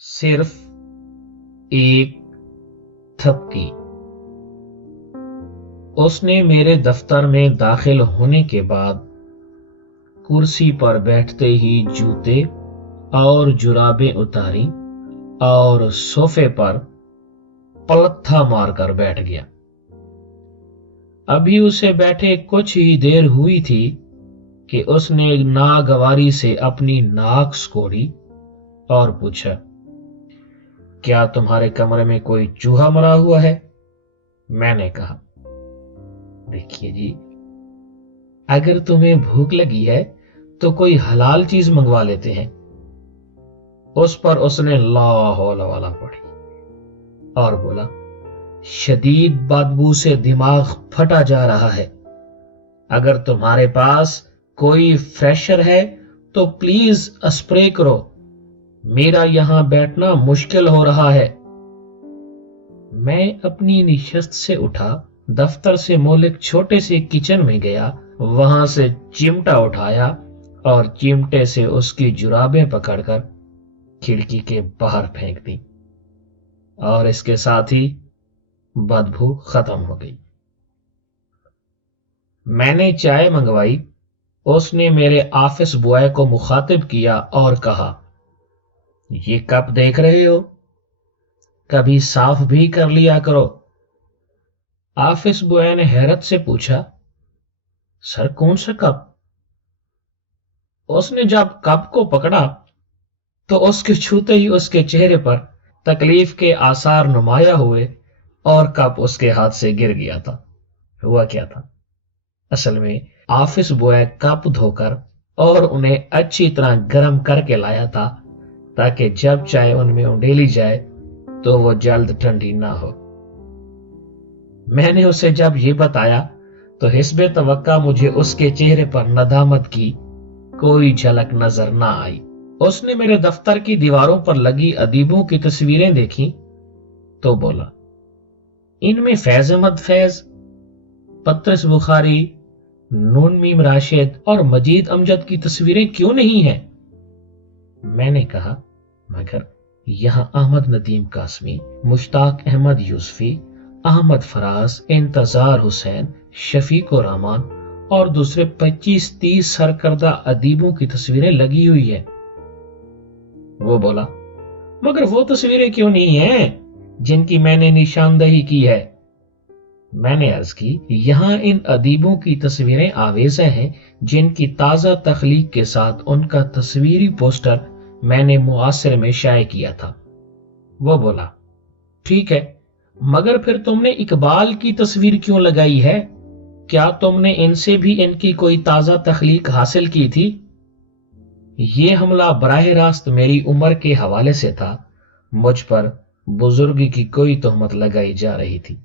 صرف ایک تھپکی۔ اس نے میرے دفتر میں داخل ہونے کے بعد کرسی پر بیٹھتے ہی جوتے اور جرابیں اتاری اور صوفے پر پلتھا مار کر بیٹھ گیا۔ ابھی اسے بیٹھے کچھ ہی دیر ہوئی تھی کہ اس نے ناگواری سے اپنی ناک سکوڑی اور پوچھا، کیا تمہارے کمرے میں کوئی چوہا مرا ہوا ہے؟ میں نے کہا، دیکھیے جی، اگر تمہیں بھوک لگی ہے تو کوئی حلال چیز منگوا لیتے ہیں۔ اس پر اس نے لا حول ولا پڑھی اور بولا، شدید بدبو سے دماغ پھٹا جا رہا ہے، اگر تمہارے پاس کوئی فریشر ہے تو پلیز اسپرے کرو، میرا یہاں بیٹھنا مشکل ہو رہا ہے۔ میں اپنی نشست سے اٹھا، دفتر سے مولک چھوٹے سے کچن میں گیا، وہاں سے چمٹا اٹھایا اور چمٹے سے اس کی جرابیں پکڑ کر کھڑکی کے باہر پھینک دی، اور اس کے ساتھ ہی بدبو ختم ہو گئی۔ میں نے چائے منگوائی۔ اس نے میرے آفس بوائے کو مخاطب کیا اور کہا، یہ کپ دیکھ رہے ہو؟ کبھی صاف بھی کر لیا کرو۔ آفس بوائے نے حیرت سے پوچھا، سر کون سا کپ؟ اس نے جب کپ کو پکڑا تو اس کے چھوتے ہی اس کے چہرے پر تکلیف کے آثار نمایاں ہوئے اور کپ اس کے ہاتھ سے گر گیا تھا۔ ہوا کیا تھا؟ اصل میں آفس بوائے کپ دھو کر اور انہیں اچھی طرح گرم کر کے لایا تھا تاکہ جب چائے ان میں انڈیلی جائے تو وہ جلد ٹھنڈی نہ ہو۔ میں نے اسے جب یہ بتایا تو حسب توقع مجھے اس کے چہرے پر ندامت کی کوئی جھلک نظر نہ آئی۔ اس نے میرے دفتر کی دیواروں پر لگی ادیبوں کی تصویریں دیکھی تو بولا، ان میں فیض احمد فیض، پطرس بخاری، نون میم راشد اور مجید امجد کی تصویریں کیوں نہیں ہیں؟ میں نے کہا، مگر یہاں احمد ندیم قاسمی، مشتاق احمد یوسفی، احمد فراز، انتظار حسین، شفیق الرحمان اور دوسرے 25-30 سرکردہ ادیبوں کی تصویریں لگی ہوئی ہیں۔ وہ بولا، مگر وہ تصویریں کیوں نہیں ہیں جن کی میں نے نشاندہی کی ہے؟ میں نے عرض کی، یہاں ان ادیبوں کی تصویریں آویزیں ہیں جن کی تازہ تخلیق کے ساتھ ان کا تصویری پوسٹر میں نے معاصر میں شائع کیا تھا۔ وہ بولا، ٹھیک ہے، مگر پھر تم نے اقبال کی تصویر کیوں لگائی ہے؟ کیا تم نے ان سے بھی ان کی کوئی تازہ تخلیق حاصل کی تھی؟ یہ حملہ براہ راست میری عمر کے حوالے سے تھا۔ مجھ پر بزرگی کی کوئی تہمت لگائی جا رہی تھی،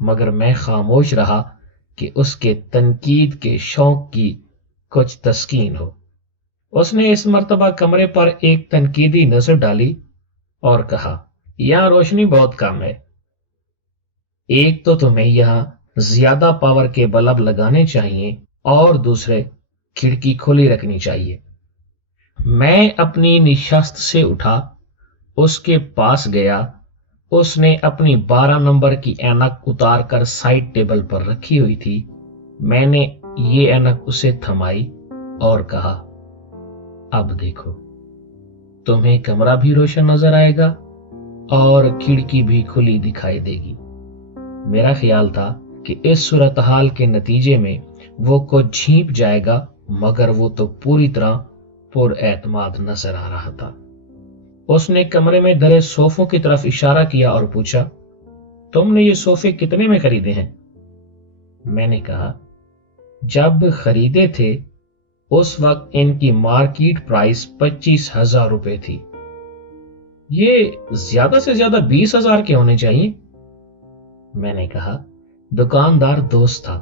مگر میں خاموش رہا کہ اس کے تنقید کے شوق کی کچھ تسکین ہو۔ اس نے اس مرتبہ کمرے پر ایک تنقیدی نظر ڈالی اور کہا، یہاں روشنی بہت کم ہے، ایک تو تمہیں یہاں زیادہ پاور کے بلب لگانے چاہیے اور دوسرے کھڑکی کھلی رکھنی چاہیے۔ میں اپنی نشست سے اٹھا، اس کے پاس گیا۔ اس نے اپنی 12 نمبر کی اینک اتار کر سائڈ ٹیبل پر رکھی ہوئی تھی۔ میں نے یہ اینک اسے تھمائی اور کہا، اب دیکھو، تمہیں کمرہ بھی روشن نظر آئے گا اور کھڑکی بھی کھلی دکھائی دے گی۔ میرا خیال تھا کہ اس صورتحال کے نتیجے میں وہ کچھ جھیپ جائے گا، مگر وہ تو پوری طرح پر اعتماد نظر آ رہا تھا۔ اس نے کمرے میں دھرے صوفوں کی طرف اشارہ کیا اور پوچھا، تم نے یہ صوفے کتنے میں خریدے ہیں؟ میں نے کہا، جب خریدے تھے اس وقت ان کی مارکیٹ پرائس 25,000 روپے تھی۔ یہ زیادہ سے زیادہ 20,000 کے ہونے چاہیے۔ میں نے کہا، دکاندار دوست تھا،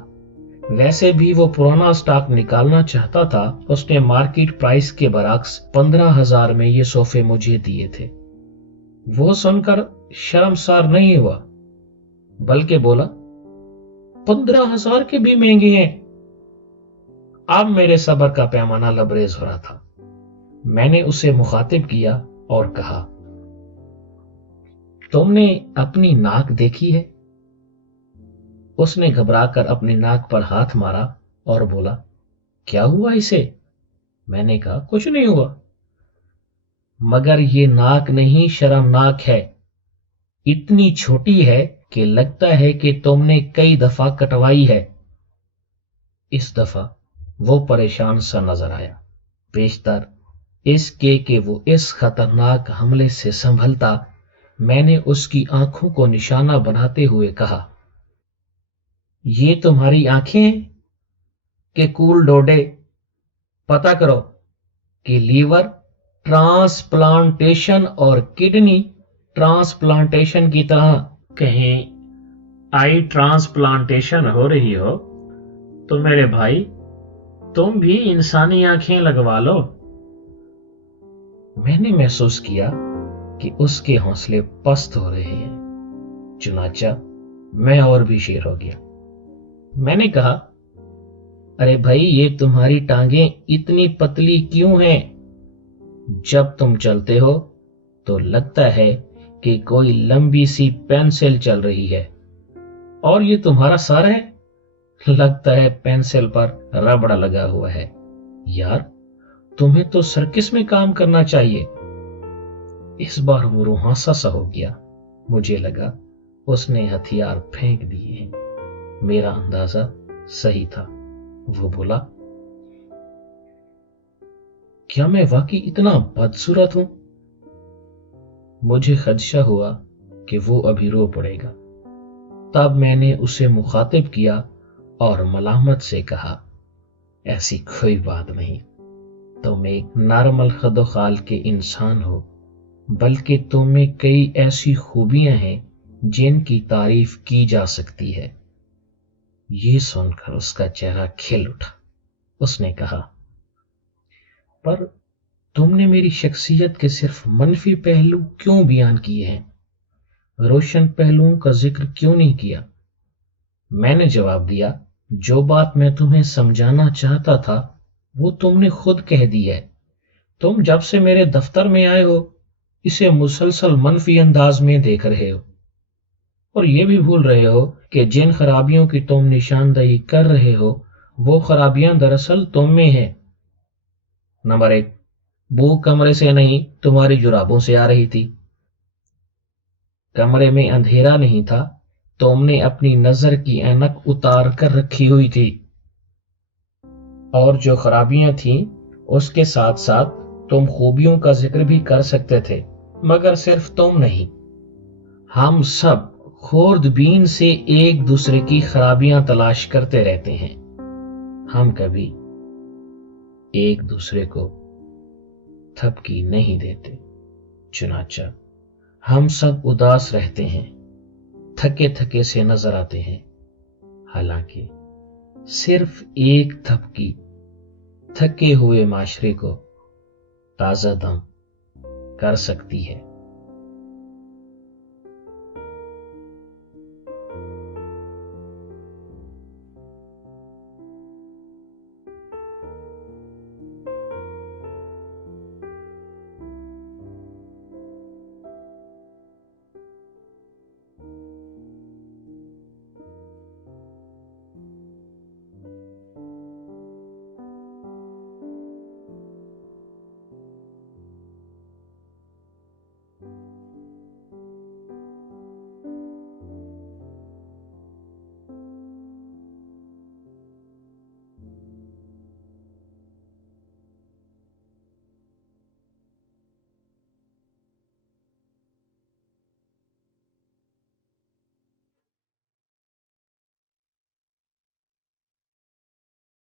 ویسے بھی وہ پرانا سٹاک نکالنا چاہتا تھا۔ اس نے مارکیٹ پرائس کے برعکس 15,000 میں یہ صوفے مجھے دیے تھے۔ وہ سن کر شرمسار نہیں ہوا، بلکہ بولا، 15,000 کے بھی مہنگے ہیں۔ اب میرے صبر کا پیمانہ لبریز ہو رہا تھا۔ میں نے اسے مخاطب کیا اور کہا، تم نے اپنی ناک دیکھی ہے؟ اس نے گھبرا کر اپنی ناک پر ہاتھ مارا اور بولا، کیا ہوا اسے؟ میں نے کہا، کچھ نہیں ہوا۔ مگر یہ ناک نہیں، شرمناک ہے۔ اتنی چھوٹی ہے کہ لگتا ہے کہ تم نے کئی دفعہ کٹوائی ہے۔ اس دفعہ وہ پریشان سا نظر آیا، بیشتر اس کے کہ وہ اس خطرناک حملے سے سنبھلتا۔ میں نے اس کی آنکھوں کو نشانہ بناتے ہوئے کہا، یہ تمہاری آنکھیں ہیں کہ کول ڈوڈے؟ پتہ کرو کہ لیور ٹرانسپلانٹیشن اور کڈنی ٹرانسپلانٹیشن کی طرح کہیں آئی ٹرانسپلانٹیشن ہو رہی ہو تو میرے بھائی تم بھی انسانی آنکھیں لگوا لو۔ میں نے محسوس کیا کہ اس کے حوصلے پست ہو رہے ہیں، چنانچہ میں اور بھی شیر ہو گیا۔ میں نے کہا، ارے بھائی، یہ تمہاری ٹانگیں اتنی پتلی کیوں ہیں؟ جب تم چلتے ہو تو لگتا ہے کہ کوئی لمبی سی پینسل چل رہی ہے، اور یہ تمہارا سر ہے، لگتا ہے پینسل پر ربڑ لگا ہوا ہے۔ یار، تمہیں تو سرکس میں کام کرنا چاہیے۔ اس بار وہ روحانسا سا ہو گیا۔ مجھے لگا اس نے ہتھیار پھینک دیے ہیں۔ میرا اندازہ صحیح تھا۔ وہ بولا، کیا میں واقعی اتنا بدصورت ہوں؟ مجھے خدشہ ہوا کہ وہ ابھی رو پڑے گا۔ تب میں نے اسے مخاطب کیا اور ملامت سے کہا، ایسی کوئی بات نہیں، تم ایک نارمل خد و خال کے انسان ہو، بلکہ تم میں کئی ایسی خوبیاں ہیں جن کی تعریف کی جا سکتی ہے۔ یہ سن کر اس کا چہرہ کھل اٹھا۔ اس نے کہا، پر تم نے میری شخصیت کے صرف منفی پہلو کیوں بیان کیے ہیں؟ روشن پہلوؤں کا ذکر کیوں نہیں کیا؟ میں نے جواب دیا، جو بات میں تمہیں سمجھانا چاہتا تھا وہ تم نے خود کہہ دی ہے۔ تم جب سے میرے دفتر میں آئے ہو اسے مسلسل منفی انداز میں دیکھ رہے ہو، اور یہ بھی بھول رہے ہو کہ جن خرابیوں کی تم نشاندہی کر رہے ہو وہ خرابیاں دراصل تم میں ہیں۔ نمبر 1، بو کمرے سے نہیں تمہاری جرابوں سے آ رہی تھی۔ کمرے میں اندھیرا نہیں تھا، تم نے اپنی نظر کی اینک اتار کر رکھی ہوئی تھی، اور جو خرابیاں تھیں اس کے ساتھ ساتھ تم خوبیوں کا ذکر بھی کر سکتے تھے، مگر صرف تم نہیں، ہم سب خوردبین سے ایک دوسرے کی خرابیاں تلاش کرتے رہتے ہیں۔ ہم کبھی ایک دوسرے کو تھپکی نہیں دیتے، چنانچہ ہم سب اداس رہتے ہیں، تھکے تھکے سے نظر آتے ہیں، حالانکہ صرف ایک تھپکی تھکے ہوئے معاشرے کو تازہ دم کر سکتی ہے۔